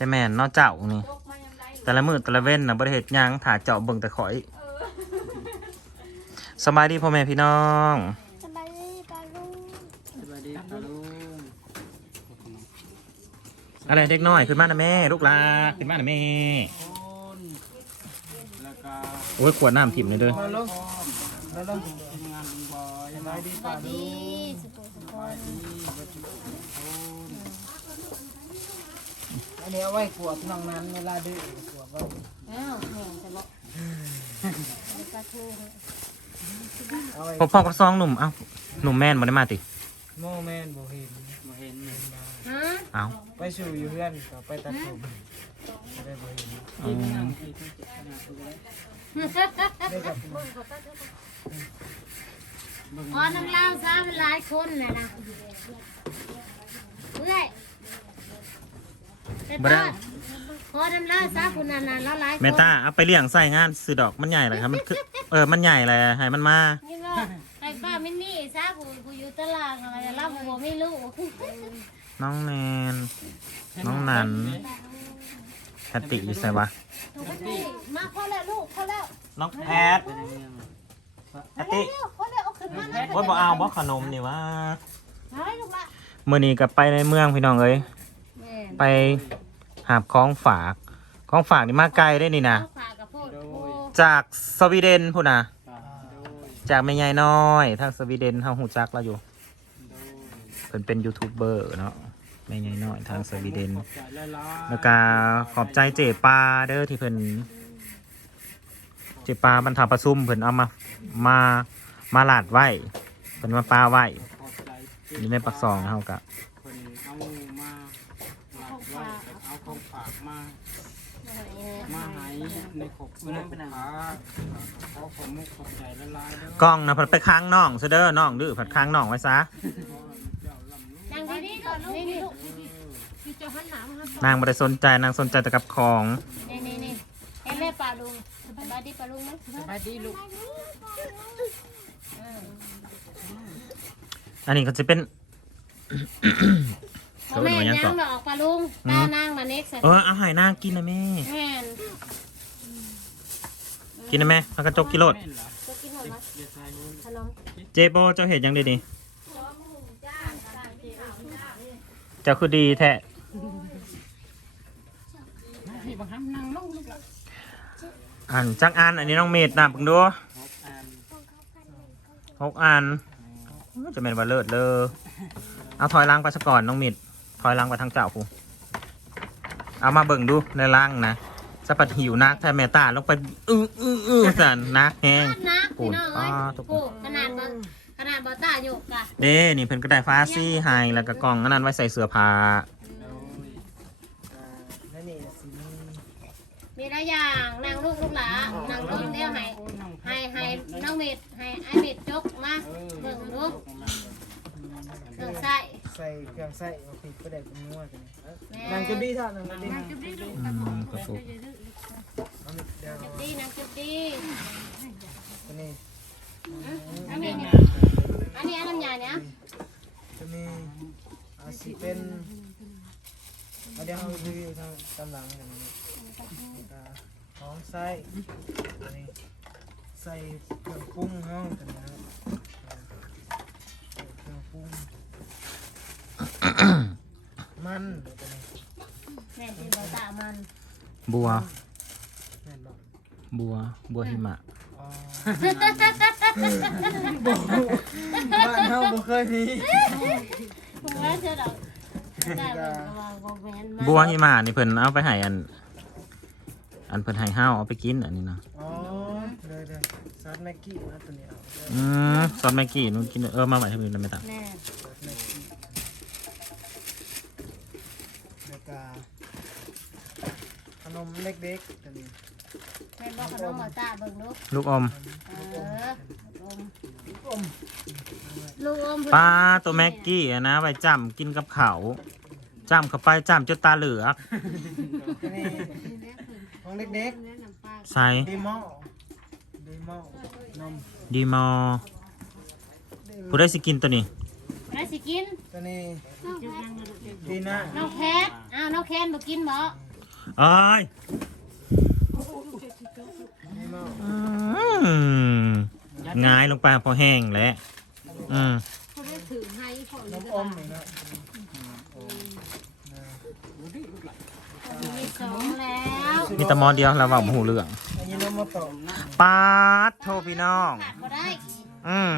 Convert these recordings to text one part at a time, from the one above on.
จะแม่นเนอกเจ้านี่แต่ละมือแต่ละเว้นนะบริเหตุยังถ่าเจาะเบิ่งแต่ข่อยสบายดีพ่อแม่พี่น้อง สบายดีปลาลูกสวัสดีครับลุงอะไรเด็กน้อยขึ้นมานะแม่ลูกลาขึ้นมานะแม่คนแล้วก็โอ้ยขวดน้ำถิ่มเลยเด้อมาลงแล้วลงทีมงานลุงบอยสบายดีสป่าวัสลุดีงสุขุมสุขสบายดีบัดจุคน อันนี้เอาไว้ขวบน้องนั้นเวลาดื้อขวบไว้อ้าวแม่จะบอกปลาทูเอาไว้พ่อพ่อกับซองหนุ่มเอ้าหนุ่มแม่นมาได้มาติโมแมนบ่เห็นมาเห็นฮะเอ้าไปสู่อยู่เพื่อนก็ไปตัดผมไม่ได้บ่เห็นอืมได้กับอ๋อน้ำลาวซามันหลายคนน่ะนะเอ้ย ไปป้อนขอน้ำลาวซาคุณนันๆแล้วหลายคนแม่ตาเอาไปเลี้ยงใส่งานซื้อดอกมันใหญ่เลยครับมันคือเออมันใหญ่เลยให้มันมา นี่ก็ไอ้ป้ามินนี่ซากูกูอยู่ตลาดอะไรแล้วกูไม่รู้น้องแนน น้องนันแพตติอยู่ใส่วะถูกไหมมาพอแล้วลูกพอแล้วน้องแพทแพตติเร็วพอแล้วเอาขึ้นมานะว่าบ่เอาบ่ขนมนี่วะเอาให้ลูกละมื่อนี้ก็ไปในเมืองพี่น้องเอ้ยแม่ ไปหาบของฝาก ของฝากนี่มาไกลได้นี่นะ ฝากกับพูดโอ้จากสวีเดนพูดนะโดยจากแม่ยายน้อยทางสวีเดนเฮาหูจักเราอยู่โดยเพิ่นเป็นยูทูบเบอร์เนาะแม่ยายน้อยทางสวีเดนขอบใจละลายแล้วก็ขอบใจเจปาเด้อที่เพิ่นเจปาบรรทาประซุมเพิ่นเอามามามาลาดไว้เพิ่นมาปาไว้ขอบใจอยู่ในปักซองเฮากะ คนเอามาหลักไว้เอาของฝากมา มาให้ในขบในปัญหาขอผมมุกขอบใจละลายเด้อกล้องนะเพิ่นไปค้างน้องซะเด้อน้องดื้อเพิ่นค้างน้องไว้ซะเจ้างดีๆก่อนลูกนี่ลูกพี่เจ้าหันหนามานางบ่ได้สนใจนางสนใจแต่กับของนี่นี่นี่เอ็มแม่ปลาลุงสบายดีปลาลุงสบายดีลูกอันนี้ก็จะเป็น พ่อแม่ย่างดอกปลาลุงตานางมาเน็กใส่เออเอาใหายนางกินนะแม่ แม่นกินนะแม่มันกระจกกิโลดแม่นเหรอก็กินหมดละอย่าใส่นู้นขนมเจโบเจ้าเห็ดยังดีดีเจ้าคือดีแท้พี่บังคับนั่งลงลูกละอันจักอันอันนี้น้องเมดนับเพิ่งดูหกอันหกอันจะเป็นว่าเลิศเลยเอาถอยหล้างไปซะก่อนน้องเมด ถอยหล้างไปทางเจ้าคูเอามาเบิ่งดูในล่างนะสะปัดหิวนักแท้แม่ตาลงไปอื้ออื้ออื้อสันนักแห้งนักพี่น้องเอ้ยโอ้ยโอ้ขนาดบขนาดบอต้าอยู่กะเด้นี่เพิ่นก็ได้ฟ้าซี่ให้แล้วก็กล่องอันนั้นไว้ใส่เสื้อผ้าโดยนั่นนี่สิมีมีหลายอย่างนางลูกลูกหลานนางลูกเดียวให้ให้ให้น้องเม็ดให้ไอ้เม็ดจกมาเบิ่งดูเครื่องใส่ ใส่เครื่องใส่เอาพริกไปได้เป็นนัวกันแม่นางจะดีท่านางจะดีอืมกระปุกเอามิดเดียวจุดดีนางจุดดีตัวนี้อันนี้เนี่ยอันนี้อันน้ำยาเนี่ยตัวนี้อาสิเป็นเอาเดี๋ยวเอารีวิวทางตำหลังกันนี่แล้วก็หอมใส่อันนี้ใส่เครื่องปรุงเฮากันนะครับใส่เครื่องปรุง มันตัวนี้แม่ที่บอต้ามันบัว แม่นบอกบัว บัวหิมะ อ๋อบ้านเฮาบ่เคยมีผมว่าเธอดอกได้เบิ่งก็ว่าบ่แม่นมาบัวหิมะนี่เพิ่นเอาไปให้อัน อันเพิ่นให้ห้าวเอาไปกินอันนี้เนาะอ๋อเลยเลยซอสแม็กกี้นะตัวนี้เอาอืมซอสแม็กกี้นู่นกินเออมาใหม่ให้มันไม่ต่างแม่ ซอสแม็กกี้ แล้วก็ขนมเล็กๆตัวนี้แม่บอกขนมบอต้าเบิ่งดูลูกอมเออลูกอมลูกอมปลาตัวแม็กกี้อะนะไว้จ้ำกินกับเขาวจ้ำเข้าไปจ้ำจนตาเหลือกตัวนี้ของเล็กใส่ๆดีมอลดีมอลนมดีมอผู้ได้สิกินตัวนี้ ได้สิกินตัวนี้ดีน่าน้องแคทอ้าวน้องแคนบ่กินบ่เอ้ยนี่เนาะอืมง่ายลงไปพอแห้งแล้วอืมเขาได้ถือให้พอเลน้ยำอมนี่เนาะมีสองแล้วมีแตะมอเดียวเราเว่าหูเรื่องอันนี้น้ำมะตอมปาดโทพี่น้อง ขาดก็ได้ อืม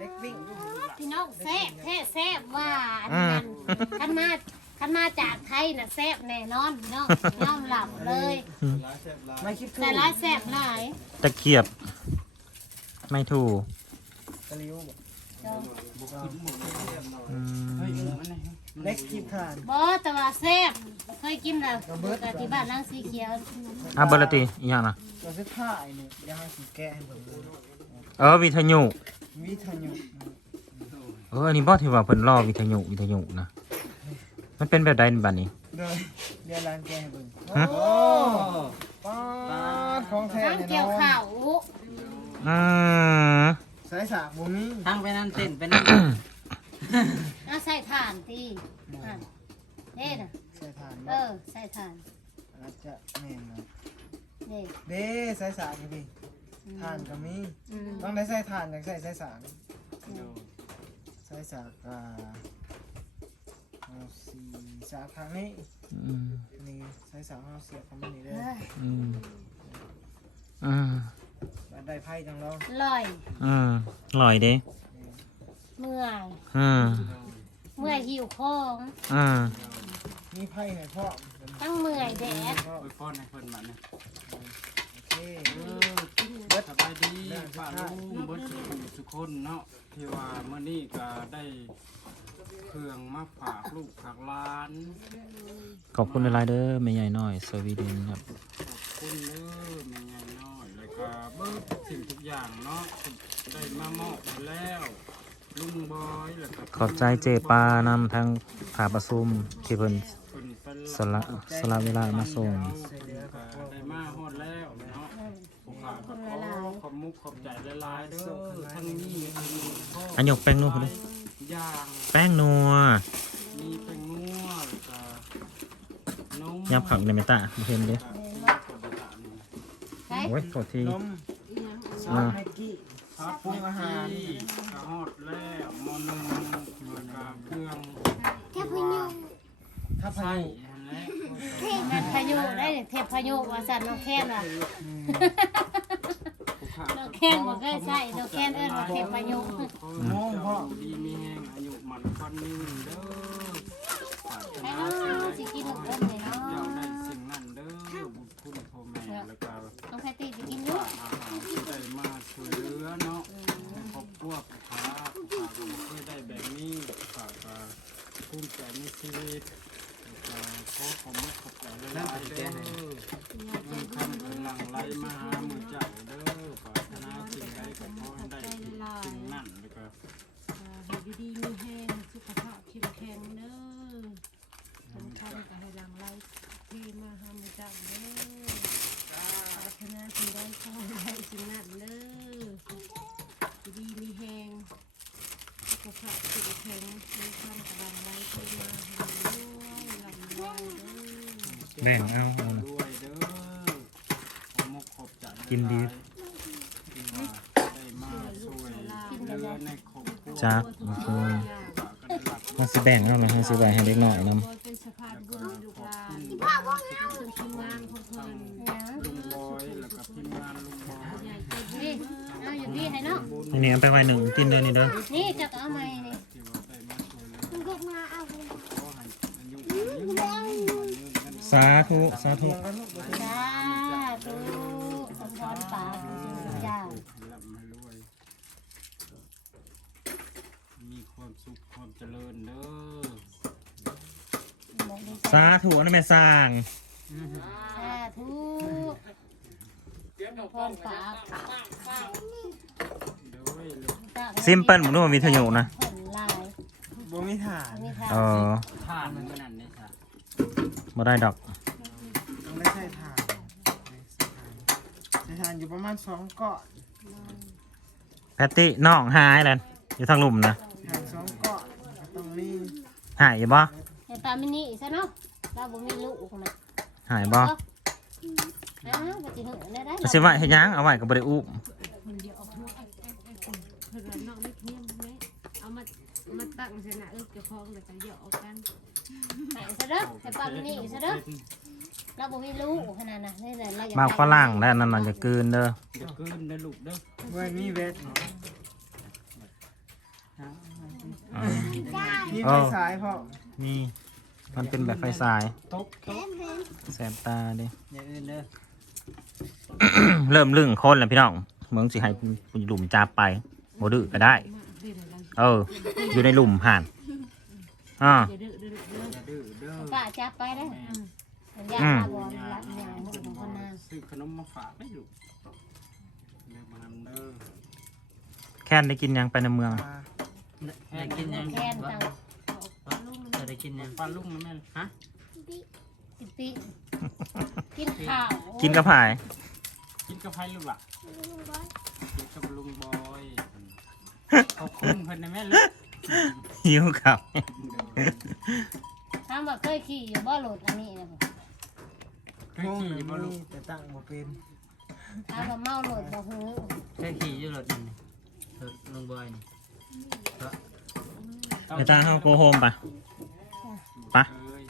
เล็กปิ้ง พี่น้องแซ่บ แท้แซ่บว่าอันอืมนั้นขันมาขันมาจากไทยน่ะแซ่บแน่นอนพี่น้องน้ำหลับเลยไม่คิดถูแต่กร้ายแซ่บหลายตะเกียบ ไม่ถูกตะลิ้วอืมเฮ้ยมันนี่เล็กคิดทานบอแต่ว่าแซ่บเคยกินแล้วแต่ที่บ้านนางสีเขียวอะเบอร์ละตีอีกอย่างนะตัวสุดท้ายนี่ยังให้สีแก้ให้เบิ่งเลยเออวิทยุวิทยุเอออันนี้บอที่ว่าเพิ่นรอวิทยุวิทยุนะมันเป็นแบบใดบัดนี้เดินเรียนร้านแก้ให้เบิ่งฮะโอ้ป้าดของแท้ทั้งเนี่ยเกี่ยวเนาะข่าวอืมสายสากบ่มีทางไปนั่นเต้นไปนั่นเอาใส่ถ่านตีถ่านเด้น่ะใส่ทานเอเนาะอใส่ถ่านอาจจะแม่นเนาะเด้เด้สายสากอยู่ดิทานก็มีอืมต้องได้ใส่ทานอยากใส่สายสาก สายสากอ่าเอาสีสากทางนี้อืมนี่สายสากเอาเสียบเข้ามานี่เด้อเอ้ยอืมอืมบัดได้ไพ่จังเราลอยอืมอร่อยเด้เมื่อยอืมเมื่อยหิวของอืมมีไพ่ให้พ่อตั้งเมื่อยแดดพ่อไปฟ้อนให้เพิ่นบัดนี้โอเค เออเบิดสบายดีป้าลุงเบิดสุขสุขคนเนาะ ที่ว่ามื้อนี้ก็ได้เครื่องมาฝากลูกฝากหลานขอบคุณหลายๆเด้อแม่ใหญ่น้อยสวีเดนครับ ขอบคุณเด้อแม่ใหญ่น้อยแล้วก็เบิดสิ่งทุกอย่างเนาะได้มามอบให้แล้ว ลุงบอยแล้วก็ขอบใจเจปานำทั้งผาประซุมที่เพิ่น เพิ่นเป็นสละสละเวลามาส่ง ได้มาฮอดแล้วเนาะ ผมฝากก็ขอขอบมุกขอบใจหลายๆเด้อทั้งนี้ทั้งนี้ก็อันยกแป้งนัวดูย่างแป้งนัวมีแป้งนัวแล้วก็นมยับขังในเมตาเห็นเด้ใช่โอ้ยโทษทีนมซอสแม็กกี้ครับปรุงอาหารก็ฮอดแล้วหมอหนึงแล้วก็เครื่องเทพพายุถ้าพาใส่ยุหั่นแหละแม่นพายุได้เทพพายุว่าสันน้องแค้นว่ะผู้ขาน้องแค้นบ่เคยใส่น้องแค้นเอิ้นว่าเทพพายุโมงพ่อดีมีแห้งอายุมันพันยืนเด้อปรารถไปนาเนาะสิ่งใดสิกินลูกเอิ้นนี่เนาะเจ้าได้สิ่งนั้นเด้อบุญคุณพ่อแม่แล้วก็น้องแพตตี้สิกินอยู่อาหารที่ได้มาช่วยเหลือเนาะให้ครอบครัวผู้ค้าผู้ค้าก็บ่เคยได้แบบนี้ผู้ค้าก็ภูมิใจในชีวิตแล้วก็ ขอขอบคุณขอบใจหลายๆเด้อเงินคำกำลังไหลมาหามือเจ้าเด้อปรารถนาสิ่งใดก็ขอให้ได้สิ่งนั้นแล้วก็ให้ดีๆมีแห้งสุขภาพเข้มแข็งเด้อสำคัญก็ให้หลังไหลเทมาหามาจากเด้อปรารถนาสิ่งใดขอให้ได้สิ่งนั้นเด้อดีๆมีแห้งสุขภาพเข้มแข็งมีความกำลังไหลเทมาหาด้วยลำเด้อ แบ่งเอาเอาด้วยเด้อขอมกขอบใจกินดี ที่ว่าได้มาช่วยเหลือในครอบครัวจักโอเคก็ได้รับมันสิแบ่งเอาไหมให้สิแบ่งให้เล็กน้อยนำโดยเป็นสะพานบุญให้ลูกหลานเป็นทีมงานของเพิ่นลุงบอยแล้วก็ทีมงานลุงบอย นี่เอาอยู่นี่ให้เนาะอันนี้เอาไปไว้หนึ่งตินเดือนนี้เด้อนี่จะเอามานี่ ที่ว่าได้มาช่วยเหลือ ลูกมาเอา ขอให้อายุยืน ยืนกันสาธุสาธุจ้าตูสมพรป่าจ้าให้ร่ำให้รวยมีความสุขความเจริญเด้อสาธุอันนั้นแม่สร้างสาธุสมพรป่าเด้อลูกซิมเปิลผมนึกว่าวิทยุนะผลลายบ่มีฐาน มีทาเออทานมันขนาดนี้ค่ะบ่ได้ดอก ต้องได้ใส่ฐานใส่ฐาน อยู่ประมาณสองก้อนแพตตี้น้องหายแล้วอยู่ทางหลุมนะฐานสองก้อนก็ต้องมีหายอยู่บ่เห็นตามินิซะเนาะเราบ่มีลูกนะหายบ่อ้าวบ่สิเหอะได้ได้จะสิว่าเฮ็ดหยังเอาไว้ก็บ่ได้อุ้มคนเดียวออกมาแอ๊กแอ๊กแอ๊กคนเพิ่นว่าน้องไม่เทียมไหมเอามามาตั้งชนะเออเจ้าของแล้วก็เหยาะออกกันให้ซะเด้อให้ปั๊มนี่ซะเด้อ เราบ่มีลูกขนาดนั้นนี่แหละเราอยากมากฝรั่งแล้วนั่นน่ะอย่ากลืนเด้ออย่าเกินนะลูกเด้อเว้ยมีเวทอืมมีเอไฟอสายพ่อนี่มันเป็นแบบไฟสายตบตบแสบตาเดิ อย่าอื่นเด้อเริ่มลึงคนแล้วพี่น้องเมืองสิให้คุณหลุมจับไปบ่ดื้อก็ได้มาเด่นอะไรเออ อยู่ในหลุมห่านอ่าอย่าดื้อดื้อดื้ออย่าดื้อเด้อป้าจับไปได้มัน ยากอืมมาบ่ละยางของคนนาซื้อขนมมาฝากได้ลูกเดี๋ยวมานำเด้อแค่นได้กินยังไปในเมืองอ่าอยากกินยังแค่นตังจะได้กินยังปลาลุงนะแม่ฮะติปิกินข้าวกินกระพายกินกับไผ่ลูกล่ะกินกับลุงบอยขอบคุณเพิ่นนะแม่ลูกหิวครับถามว่าเคยขี่อยู่บ่รถอันนี้นะ บ่เคยขี่บ่ลูกแต่ตั้งบ่เป็นถามว่าเมารถบ่ฮู้ใช่ขี่อยู่รถนี่รถลงบอยนี่เดี๋ยวตาเฮาโกโฮมปะปะเอ้ย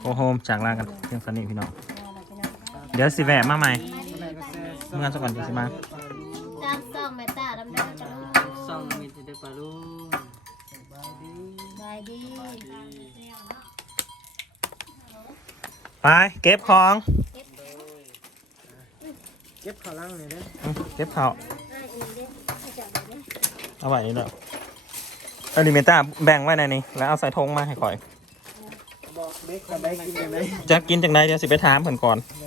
โกโฮมจากลากันเพียงสนิทพี่น้องเอาล่ะพี่น้องเดี๋ยวสิแวะมาใหม่อะไรก็แซ่เมื่อสักก่อนจะสิมา ไปเก็บของ เก็บข้าวลังเลยเด้ออืมเก็บข้าวอ้ายอันนี้เด้ให้จับไว้เด้อเอาไว้นี่เด้อเอลิเมต้าแบ่งไว้ในนี้แล้วเอาใส่ธงมาให้ก่อย บอกเด็กกับได้กินกันได้จะกินจังไดเดี๋ยวสิไปถามเพิ่นก่อนเล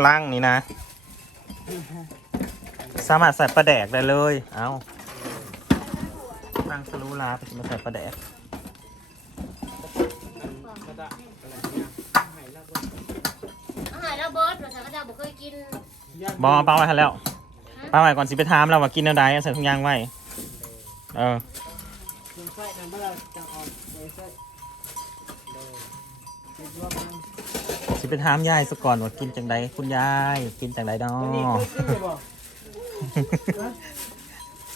ยล่างนี่นะ สามารถใส่ปลาแดกได้เลย เอา ตั้งสลูลาไปมาใส่ปลาแดกอาหารเราเบิร์ดเราจะก็จะบ่เคยกินบอเป้าไว้ให้แล้วเป้าไว้ก่อนสิไปถามเราว่ากินแนวใดเอาใส่ถุงยางไว้ เออกินไส้กันเมื่อจังอ่อนเลยไส้เลยกินรวมกันสิไปถามยายซะก่อนว่ากินจังใดคุณยาย กินจังใดดอ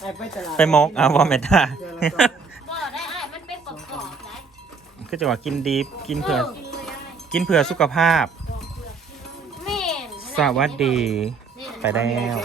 ไอ้ไปตลาดไปมกเอาว่าไม่ได้เจอแล้วก็บ่ได้อ้ายมันเป็นกรอบๆได้ก็จะว่ากินดีกินเผื่อ กินเลยอ้ายกินเผื่อสุขภาพ แม่นสวัสดีนี่ไปแล้ว